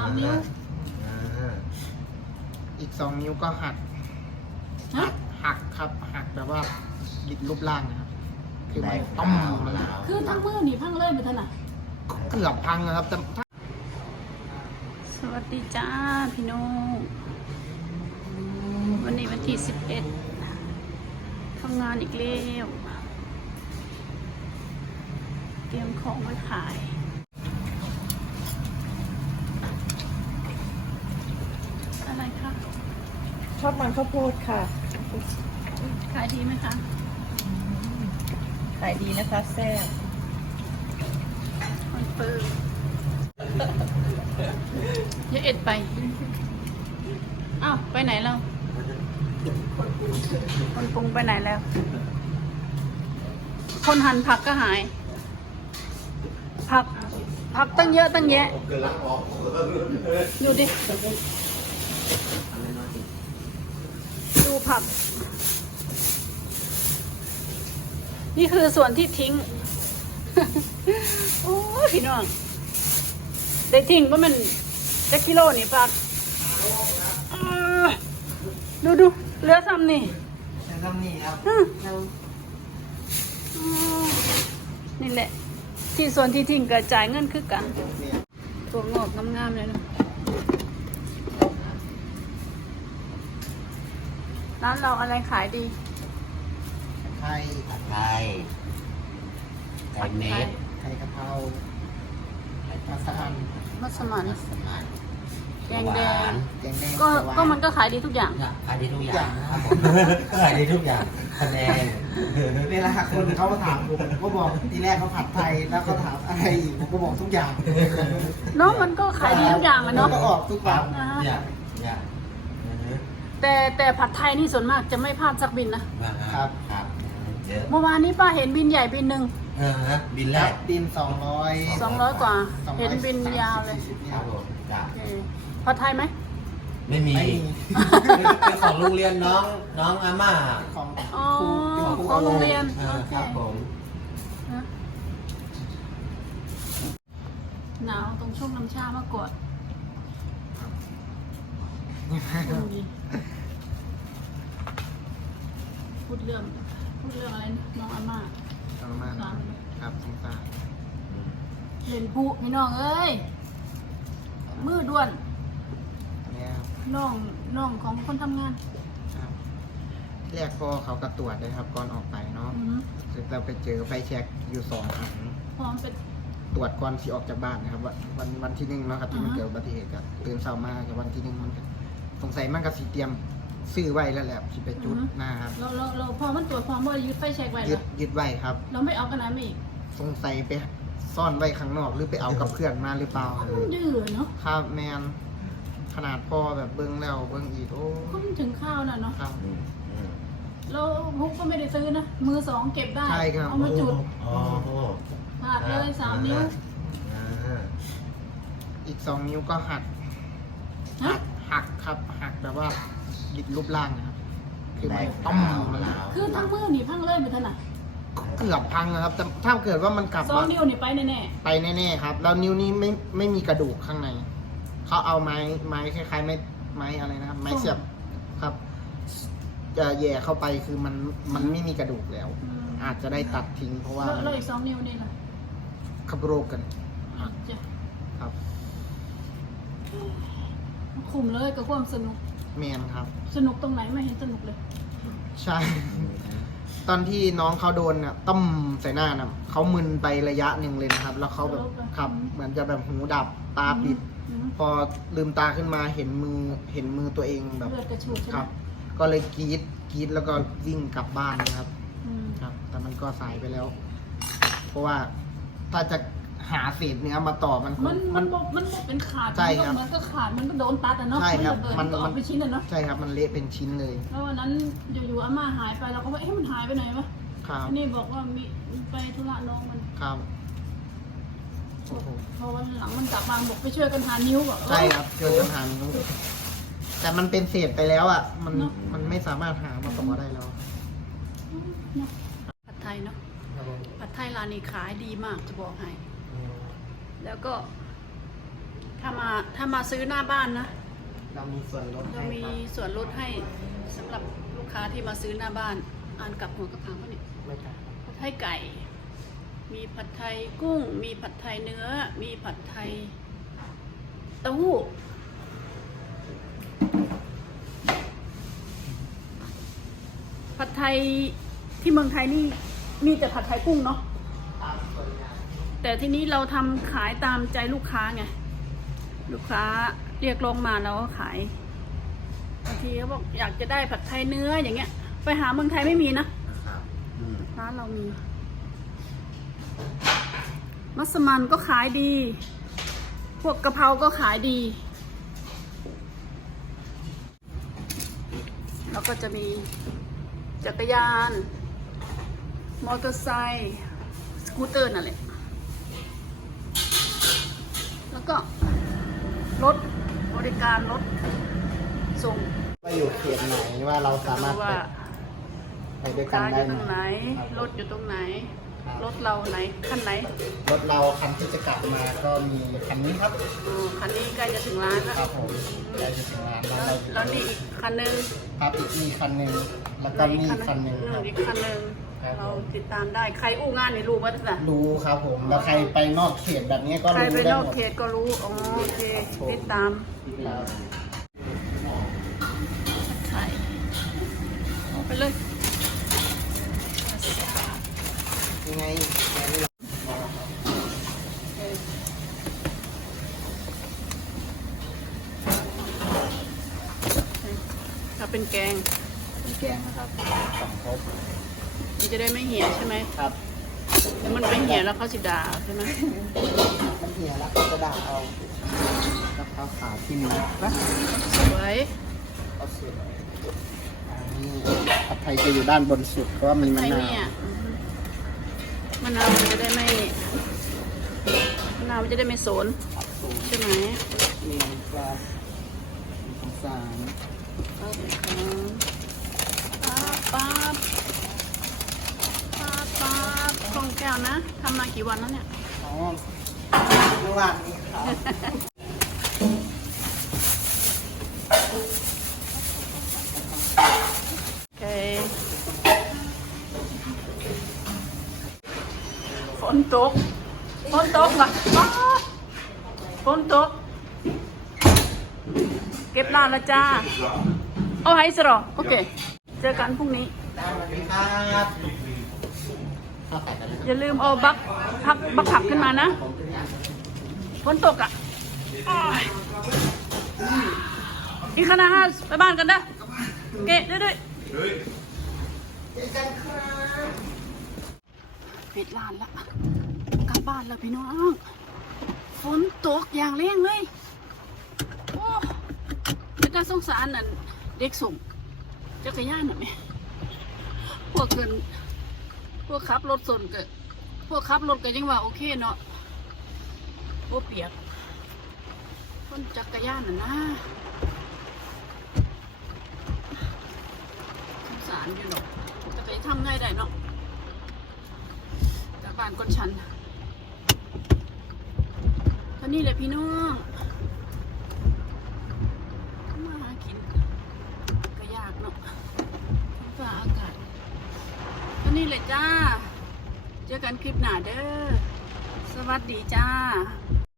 ามนิ้ว อ่าอีกสองนิ้วก็หักฮะ หักครับหักแบบว่าดิดรูปร่างนะครับ คือไม่ต้อมมันคือทั้งมือนี่พังเลยไปท่านน่ะเกือบพังนะครับแต่ถ้าสวัสดีจ้า พี่น้องวันนี้วันที่สิบเอ็ดทำงานอีกแล้วเตรียมของไว้ขาย อะไรคะ ช อบมันข้าวโพดค่ะ ขายดีไหมคะ ขายดีนะคะแซ่บคอนเฟิร์มอย่าเอ็ดไป อ้าว ไปไหนเราคนปรุงไปไหนแล้ว คนหั่นผักก็หาย ผัก ผักตั้งเยอะตั้งแยะเกิดลักออกดูดิดู ผัก นี่คือส่วนที่ทิ้ง โอ้ยพี่น้อง ได้ทิ้งว่ามันจะกิโลนี่ผักเออดูดูเหลือซ้ำนี่ใช้คำนี้ครับอืมอืมนี่แหละ ที่ส่วนที่ทิ้งกระจายเงินคือกันเนี่ยถั่วงอกงามๆเลยนะ ร้านเราอะไรขายดี ไข่ผัดไทยไข่เม็ดไข่กะเพรามัสมั่นมัสมั่นสมานแกงแดง แกงแดงก็เขียวหวาก็มันก็ขายดีทุกอย่าง ขายดีทุกอย่างครับผมขายดีทุกอย่างคะแนนนี่แหละค่ะคนเขามาถามผมก็บอกทีแรกเขาผัดไทยแล้วก็ถามอะไรอีกผมก็บอกทุกอย่างเนาะมันก็ขายดีทุกอย่างอะเนาะก็ออกทุกควัรันบเนี่ยเนี่ยอือฮึ แต่แต่ผัดไทยนี่ส่วนมากจะไม่พลาดสักบินนะมาครับ ครับเยอะเมื่อวานนี้ป้าเห็นบินใหญ่บินหนึ่งเออฮะบินแรกบินสองร้อยสองร้อยกว่า เห็นบินยาวเลยครับผมจ้ะโอเคผัดไทยไหม ไม่มีไม่มีเป็นของโรงเรียนน้องน้องอาม่าของอ๋อครูเป็นครูของโรงเรียนเอโออเคครับผมนะหนาวตรงช่วงน้ำชามากกว่าอืมพูด เรื่องพูดเรื่องอะไรนะน้องอาม่าประมาณนั้นครับสงสารเล่นผู้พี่น้องเอ้ยมือด้วนเนี่ยครับน้องน้องของคนทำงานครับแรกพ่อเขาก็ตรวจเลยครับก่อนออกไปเนาะอือหือเสร็จแล้วไปเจอไฟแช็กอยู่สองอันพร้อมเป็น ตรวจก่อนที่ออกจากบ้านนะครับวันวันวันที่หนึ่งเนาะครับที่มันอ่าฮะ เกิดอุบัติเหตุกับตื่นเช้ามากับวันที่หนึ่งมันก็สงสัยมันก็สีเตรียม ซื้อไว้แล้วแหละที่ไปจุดนะครับเราเราเราพอมันตรวจความว่ายึดไฟแช็กไว้ยึแล้ดวยึดไว้ครับ เราไม่เอากันไหนมาอีกสงสัยไปซ่อนไว้ข้างนอกหรือไปเอากับเพื่อนมาหรือเปล่าคนดื้อเนาะครับแมนขนาดพ่อแบบเบิ้งแล้วเบิ้งอีกโอ้คนถึงข้าวน่ะเนาะครับอืมอืมแล้วฮุกก็ไม่ได้ซื้อนะ มือสองเก็บได้ ใช่ครับเอามาจุดอ๋อโอ้ขาดเลยสามนิ้วอ่าอีกสองนิ้วก็หักฮะหักหักครับหักแบบว่า ดิดรูปร่างนะครับ คือไม่ต้อมมันคือทั้งมือนี่พังเลยไปท่านน่ะเกือบพังนะครับแต่ถ้าเกิดว่ามันกลับสองมานิ้วนี่ไปแน่ไปแน่ๆครับ แล้วนิ้วนี้ไม่ไม่มีกระดูกข้างใน เขาเอาไม้ไม้คล้ายๆไม้ไม้อะไรนะครับ ไม้เสียบครับจะแย่เข้าไปคือมันมันไม่มีกระดูกแล้ว ๆอืมอาจจะได้ตัดทิ้งเพราะว่าแล้วมันแล้วอีกสองนิ้วนี่ล่ะขับโรคกันอะจ้ะครับคุมเลยกับความสนุก แมนครับ สนุกตรงไหนไม่เห็นสนุกเลย ใช่ ตอนที่น้องเขาโดนเนี่ยต้มใส่หน้าน่ะเขามึนไประยะหนึ่งเลยนะครับ แล้วเขาแบบขับ เหมือนจะแบบหูดับตาปิด อืม พอลืมตาขึ้นมาเห็นมือเห็นมือตัวเองแบบ เลือดกระชูดใช่ไหคมรับ ก็เลยกรีดกรีดแล้วก็วิ่งกลับบ้านนะครับ อืมครับ แต่มันก็สายไปแล้ว เพราะว่าถ้าจะ หาเศษเนื้อมาต่อมันคง มันมันบอกมันบอกเป็นขาดใช่ครับมันก็ขาดมันก็โดนตัดอะเนาะใช่ครับมันก็มัมันนก็ออกไปชิ้นอะเนาะใช่ครับมันเละเป็นชิ้นเลยแล้ววันนั้นอยู่ๆอาม่าหายไปเราก็ว่าเอ๊ะมันหายไปไหนวะครับอันนี้บอกว่ามีไปธุระน้องมันครับโอ้โหพอวันหลังมันกลับมาบอกไปช่วยกันหานิ้วบอกใช่ครับเจอปัญหานี้แต่มันเป็นเศษไปแล้วอะ มันเนอะมันไม่สามารถหามาต่อได้แล้วเนอะผัดไทยเนาะผัดไทยร้านนี้ขายดีมากจะบอกให้ แล้วก็ทถ้ามาถ้ามาซื้อหน้าบ้านนะ เรามีส่วนลดเราให้มีครับส่วนลดให้สำหรับลูกค้าที่มาซื้อหน้าบ้าน อ่านกับหัวกระเพราเนี่ยไม่ครับผัดไทยไก่ มีผัดไทยกุ้ง มีผัดไทยเนื้อ มีผัดไทยเต้าหู้ผัดไทยที่เมืองไทยนี่มีแต่ผัดไทยกุ้งเนาะ ตามส่วนใหญ่ แต่ทีนี้เราทำขายตามใจลูกค้าไง ลูกค้าเรียกร้องมาเราก็ขายบางทีเขาบอกอยากจะได้ผัดไทยเนื้ออย่างเงี้ย ไปหาเมืองไทยไม่มีนะร้านเรามี มัสมันก็ขายดี พวกกะเพราก็ขายดี แล้วก็จะมีจักรยาน มอเตอร์ไซค์ สกูตเตอร์นั่นแหละ ก็รถบริการรถส่งว่าอยู่เขตไหนว่าเราสามารถดูไปว่าไปด้วยกักานรอได้ยู่ตรงไหนครับรถอยู่ตรงไหนครับรถเราไหนคันไหนรถเราคันที่จะกลับมาก็มีคันนี้ครับอ๋อคันนี้ใกล้จะถึงร้านแล้วครับผมใกล้จะถึงร้านแล้วแล้วเราแล้วนี่อีกคันหนึ่งครับอีกมีคันหนึ่งแล้วก็มีคันหนึ่งอืคมรับอีกคันหนึ่ง ครับเราติดตามได้ใครอู้งานนี่รู้ว่าจะ รู้ครับผม แล้วใครไปนอกเขตแบบนี้ก็ใครรู้ไปได้นอกหมด เขตก็รู้ อ๋อ โอเค ติดตามครับใช่เอาไปเลย ยังไงแกนี่เราถ้าเป็นแกงเป็นแกงนะครับสองครบ มันจะได้ไม่เหี่ยวใช่ไหมครับแต่มันไม่เหี่ยวแล้วเขาสิด่าใช่ไหมมันเหี่ยวแล้วก็จะด่าเอาแล้วข้าวขาวที่มีนะสวยก็สุดอันนี้ผัดไทยจะอยู่ด้านบนสุดเพราะว่ามีมะไทยนาวเนี่ยอืมมะนาวมันจะได้ไม่มะนาวมันจะได้ไม่โสนครับสูงใช่ไหมมีปลาสงสารป๊าบป๊าบป๊าบป๊าบคล่องแก้ วนะทำมากี่วันแล้วเนี่ย อ๋อเมื่อวานนี้ครับโอเคฝนตกฝนตกว่ะป๊าบฝนตก เก็บร้านแล้วจ้าเอาไฮสรอโอเค เจอกันพรุ่งนี้ สวัสดีครับ อย่าลืมเอาบักพักบักผักขึ้นมานะฝนตกอะอีกคณะห้าไปบ้านกันนะเกะด้วยด้วยปิดร้านละกลับบ้านแล้วพี่น้องฝนตกอย่างแรงเลยโอ้เป็นการสงสารนั่นเด็กส่งจักรยานน่ะแม่พวกเกิน พวกขับรถส่วนก็พวกขับรถก็ยังว่าโอเคเนาะโอ้เปียกคนจักรยานน่ะนะสงสารอยู่เนาะแต่ไปทำไงได้เนาะจากบ้านก้นชันท่านี้แหละพี่น้องมาหากินก็ยากเนาะฟ้าอากาศ ก็ นี่เลยจ้า เจอกันคลิปหน้าเด้อ สวัสดีจ้า